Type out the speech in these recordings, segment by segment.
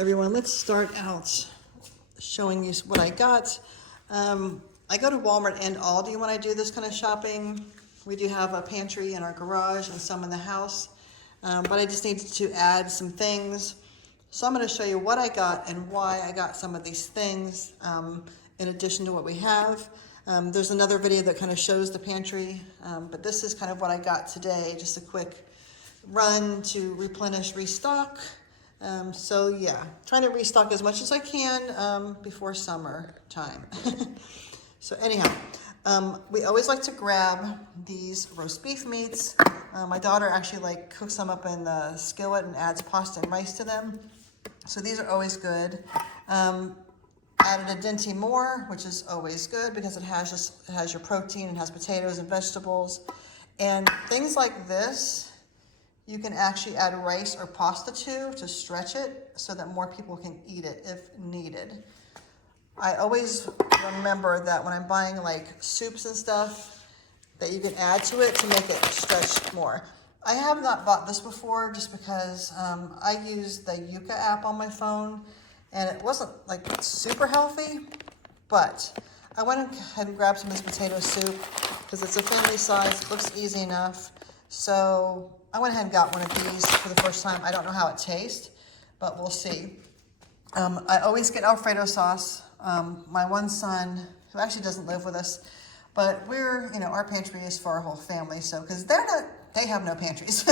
everyone, let's start out showing you what I got. I go to Wal-Mart and Aldi when I do this kind of shopping. We do have a pantry in our garage and some in the house, but I just needed to add some things. So I'm going to show you what I got and why I got some of these things in addition to what we have. There's another video that kind of shows the pantry, but this is kind of what I got today, just a quick run to replenish, restock. So yeah, trying to restock as much as I can before summer time. So anyhow, we always like to grab these roast beef meats. My daughter actually cooks them up in the skillet and adds pasta and rice to them. So these are always good. Added a dinty more, which is always good because it has your protein, it has potatoes and vegetables. And things like this, you can actually add rice or pasta to stretch it so that more people can eat it if needed. I always remember that when I'm buying soups and stuff, that you can add to it to make it stretch more. I have not bought this before just because I use the YUKA app on my phone and it wasn't super healthy, but I went ahead and grabbed some of this potato soup because it's a family size, it looks easy enough. So I went ahead and got one of these for the first time. I don't know how it tastes, but we'll see. I always get Alfredo sauce. My one son, who actually doesn't live with us, but our pantry is for our whole family. So, because they have no pantries.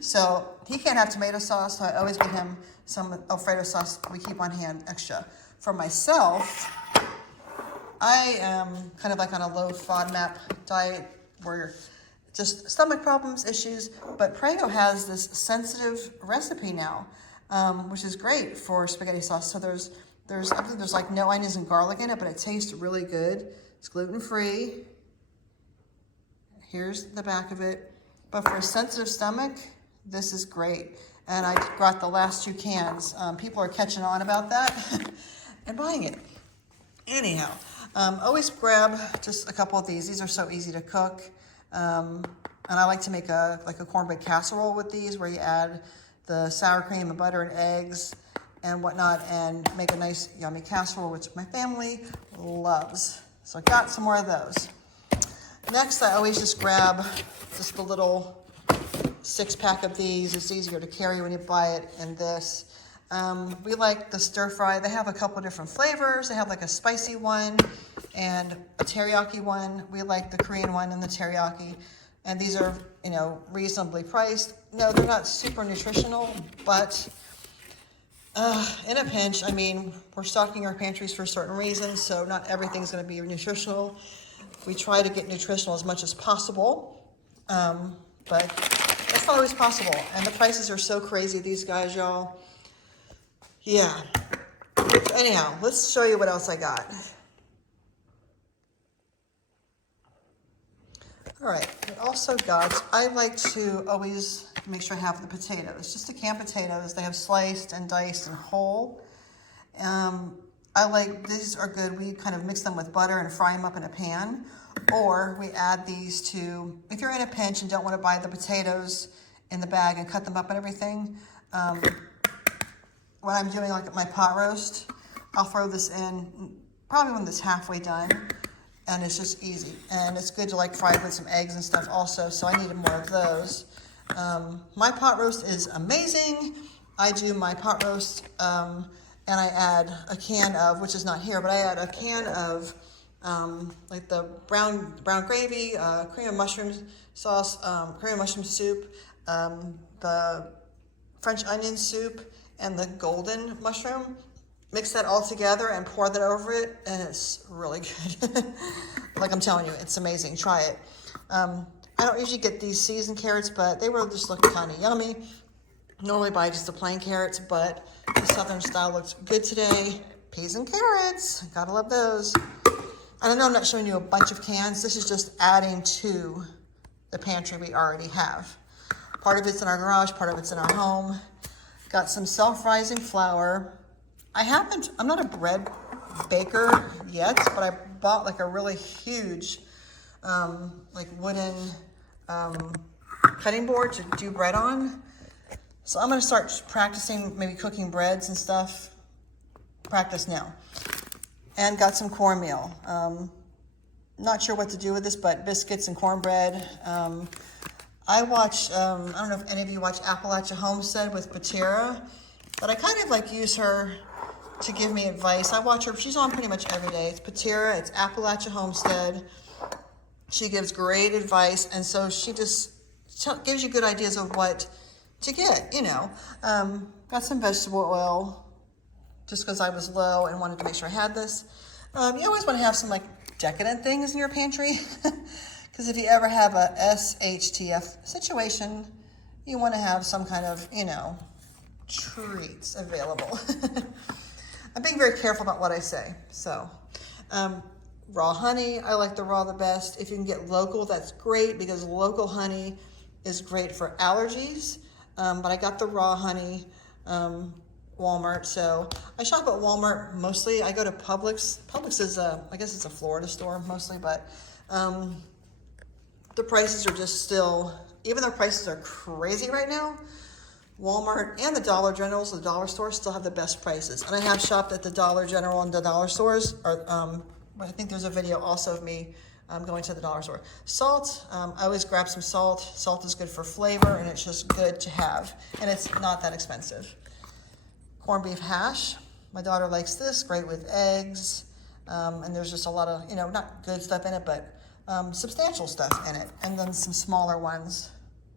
So he can't have tomato sauce. So I always get him some Alfredo sauce we keep on hand extra. For myself, I am kind of on a low FODMAP diet where just stomach problems, issues, but Prego has this sensitive recipe now, which is great for spaghetti sauce. So there's no onions and garlic in it, but it tastes really good. It's gluten-free. Here's the back of it. But for a sensitive stomach, this is great. And I got the last 2 cans. People are catching on about that and buying it. Anyhow, always grab just a couple of these. These are so easy to cook. And I like to make a cornbread casserole with these where you add the sour cream and butter and eggs and whatnot and make a nice yummy casserole, which my family loves. So I got some more of those. Next, I always just grab just the little 6-pack of these. It's easier to carry when you buy it in this. We like the stir fry. They have a couple different flavors. They have a spicy one and a teriyaki one. We like the Korean one and the teriyaki. And these are, reasonably priced. No, they're not super nutritional, but in a pinch, we're stocking our pantries for certain reasons, so not everything's going to be nutritional. We try to get nutritional as much as possible, but that's not always possible. And the prices are so crazy, these guys, y'all. Yeah. Anyhow, let's show you what else I got. All right, I also got, I like to always make sure I have the potatoes. Just the canned potatoes. They have sliced and diced and whole. These are good. We kind of mix them with butter and fry them up in a pan. Or we add these to, if you're in a pinch and don't want to buy the potatoes in the bag and cut them up and everything, when I'm doing my pot roast, I'll throw this in probably when it's halfway done. And it's just easy. And it's good to fry it with some eggs and stuff also, so I needed more of those. My pot roast is amazing. I do my pot roast and I add a can of, which is not here, but I add a can of the brown gravy, cream of mushroom sauce, cream of mushroom soup, the French onion soup, and the golden mushroom. Mix that all together and pour that over it, and it's really good. I'm telling you, it's amazing. Try it. I don't usually get these seasoned carrots, but they were just looking kind of yummy. Normally buy just the plain carrots, but the Southern style looks good today. Peas and carrots, gotta love those. And I know I'm not showing you a bunch of cans. This is just adding to the pantry we already have. Part of it's in our garage, part of it's in our home. Got some self-rising flour. I'm not a bread baker yet, but I bought a really huge, wooden cutting board to do bread on. So I'm gonna start practicing, maybe cooking breads and stuff. Practice now. And got some cornmeal. Not sure what to do with this, but biscuits and cornbread. I watch, I don't know if any of you watch Appalachia Homestead with Patara, but I kind of like use her to give me advice. I watch her, she's on pretty much every day. It's Patara, it's Appalachia Homestead. She gives great advice, and so she just gives you good ideas of what to get, you know. Got some vegetable oil, just because I was low and wanted to make sure I had this. You always want to have some like decadent things in your pantry, because if you ever have a SHTF situation, you want to have some kind of, you know, treats available. I'm being very careful about what I say. So, raw honey, I like the raw the best. If you can get local, that's great, because local honey is great for allergies. But I got the raw honey, Walmart. So I shop at Walmart mostly. I go to Publix. Publix is I guess it's a Florida store mostly, but the prices are just still, even though prices are crazy right now, Walmart and the Dollar Generals, the dollar stores, still have the best prices. And I have shopped at the Dollar General and the dollar stores. I think there's a video also of me going to the dollar store. Salt, I always grab some salt. Salt is good for flavor, and it's just good to have. And it's not that expensive. Corned beef hash. My daughter likes this, great with eggs. And there's just a lot of, you know, not good stuff in it, but substantial stuff in it. And then some smaller ones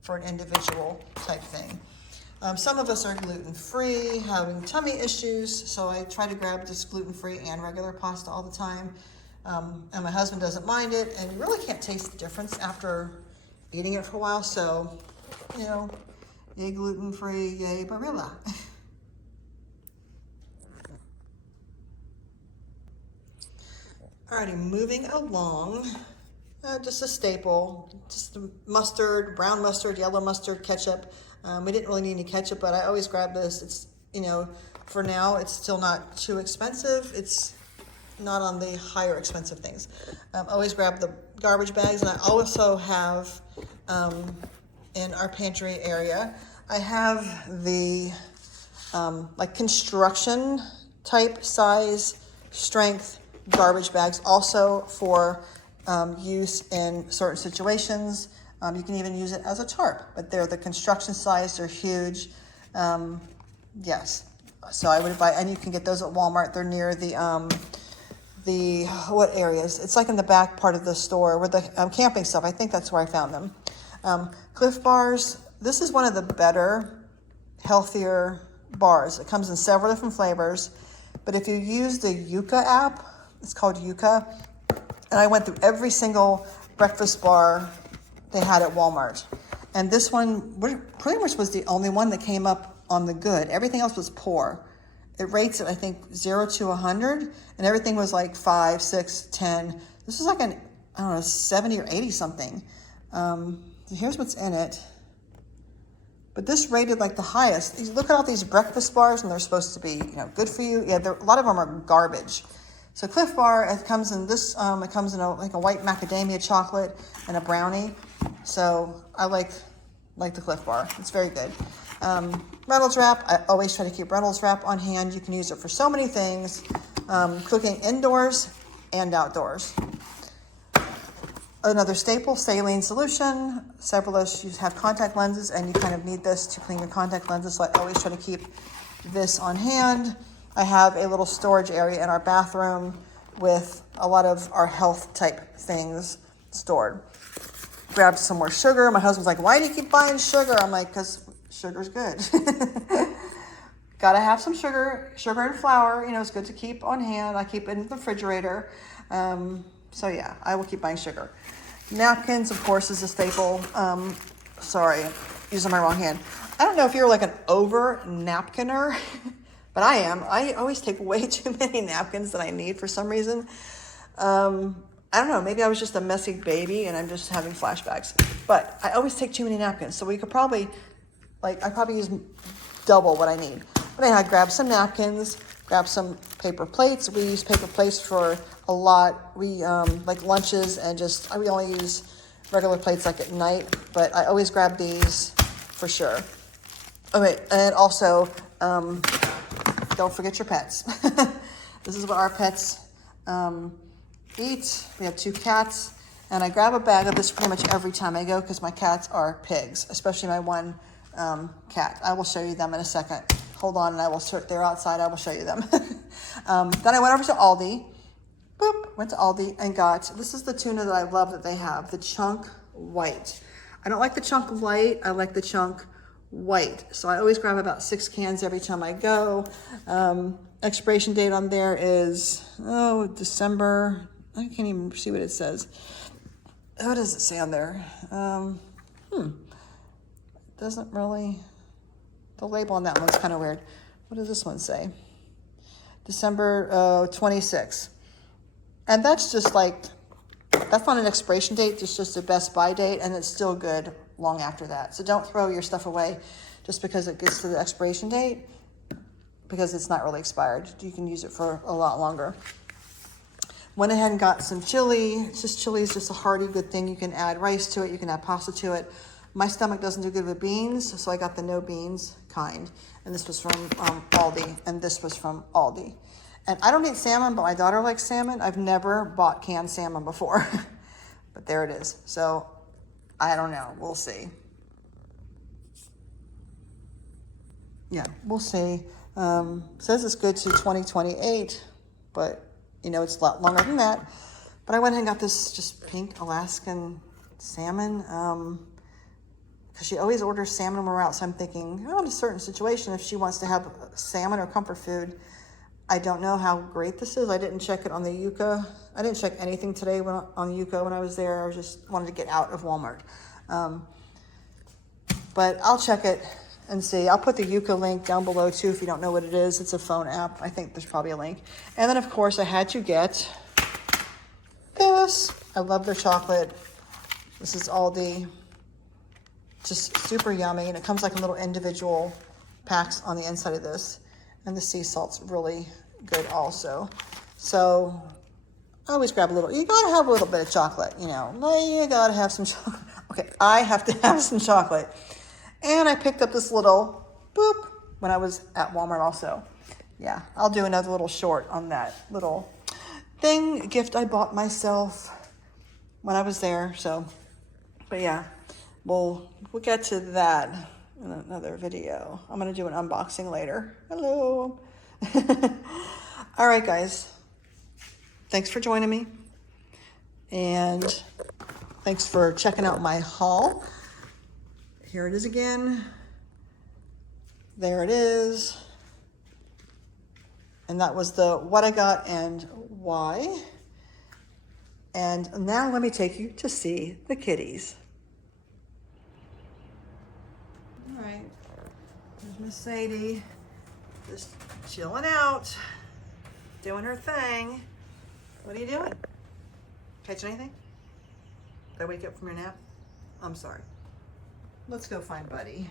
for an individual type thing. Some of us are gluten-free, having tummy issues, so I try to grab just gluten-free and regular pasta all the time. And my husband doesn't mind it, and you really can't taste the difference after eating it for a while. So, you know, yay gluten-free, yay Barilla. Alrighty, moving along. Just a staple, just mustard, brown mustard, yellow mustard, ketchup. We didn't really need any ketchup, but I always grab this. It's, you know, for now, it's still not too expensive. It's not on the higher expensive things. Always grab the garbage bags, and I also have, in our pantry area, I have the, like construction type size strength garbage bags, also for use in certain situations. You can even use it as a tarp, but they're the construction size, they're huge. Yes, so I would buy, and you can get those at Walmart. They're near the what areas? It's like in the back part of the store where the camping stuff. I think that's where I found them. Cliff bars. This is one of the better, healthier bars. It comes in several different flavors, but if you use the YUKA app, it's called YUKA, and I went through every single breakfast bar they had at Walmart. And this one pretty much was the only one that came up on the good. Everything else was poor. It rates it, I think, 0 to 100, and everything was like 5, 6, 10. This is like an, I don't know, 70 or 80 something. Here's what's in it. But this rated like the highest. You look at all these breakfast bars, and they're supposed to be, you know, good for you. Yeah, a lot of them are garbage. So Cliff Bar, it comes in this, it comes in like a white macadamia chocolate and a brownie. So I like the Cliff Bar. It's very good. Reynolds wrap, I always try to keep Reynolds wrap on hand. You can use it for so many things, cooking indoors and outdoors. Another staple, saline solution. Several of us have contact lenses, and you kind of need this to clean your contact lenses, so I always try to keep this on hand. I have a little storage area in our bathroom with a lot of our health type things stored. Grabbed some more sugar. My husband's like, why do you keep buying sugar? I'm like, because sugar's good. Gotta have some sugar. Sugar and flour, you know, it's good to keep on hand. I keep it in the refrigerator. So yeah, I will keep buying sugar. Napkins, of course, is a staple. Sorry, using my wrong hand. I don't know if you're like an over napkiner, but I am. I always take way too many napkins than I need for some reason. I don't know, maybe I was just a messy baby and I'm just having flashbacks. But I always take too many napkins, so we could probably, I probably use double what I need. But anyhow, I grab some napkins, grab some paper plates. We use paper plates for a lot. We like lunches, and we only use regular plates like at night, but I always grab these for sure. Oh wait, and also, don't forget your pets. This is what our pets eat. We have 2 cats, and I grab a bag of this pretty much every time I go because my cats are pigs, especially my one cat. I will show you them in a second. Hold on, and I will sort. They're outside. I will show you them. Then I went over to Aldi. Boop, went to Aldi and got, this is the tuna that I love that they have, the chunk white. I don't like the chunk light, I like the chunk white. So I always grab about 6 cans every time I go. Expiration date on there is, December, I can't even see what it says. What does it say on there? Doesn't really, the label on that one's kind of weird. What does this one say? December 26. And that's just like, that's not an expiration date, it's just a best buy date, and it's still good long after that. So don't throw your stuff away just because it gets to the expiration date, because it's not really expired. You can use it for a lot longer. Went ahead and got some chili. It's just chili is just a hearty, good thing. You can add rice to it, you can add pasta to it. My stomach doesn't do good with beans, so I got the no beans kind. And this was from Aldi, and this was from Aldi. And I don't eat salmon, but my daughter likes salmon. I've never bought canned salmon before, but there it is. So I don't know, we'll see. Yeah, we'll see. Says it's good to 2028, but you know, it's a lot longer than that. But I went ahead and got this just pink Alaskan salmon, because she always orders salmon when we're out. So I'm thinking, in a certain situation, if she wants to have salmon or comfort food, I don't know how great this is. I didn't check it on the YUKA. I didn't check anything today on YUKA when I was there. I was just wanted to get out of Walmart. But I'll check it and see. I'll put the YUKA link down below too if you don't know what it is. It's a phone app. I think there's probably a link. And then of course I had to get this. I love their chocolate. This is Aldi. Just super yummy. And it comes like in little individual packs on the inside of this. And the sea salt's really good also. So I always grab a little, you gotta have a little bit of chocolate, you know. You gotta have some chocolate. Okay, I have to have some chocolate. And I picked up this little boop when I was at Walmart also. Yeah, I'll do another little short on that little gift I bought myself when I was there. So, but yeah, we'll get to that in another video. I'm gonna do an unboxing later. Hello. All right, guys. Thanks for joining me. And thanks for checking out my haul. Here it is again. There it is. And that was the what I got and why. And now let me take you to see the kitties. All right, there's Miss Sadie, just chilling out, doing her thing. What are you doing? Catch anything? Did I wake up from your nap? I'm sorry. Let's go find Buddy.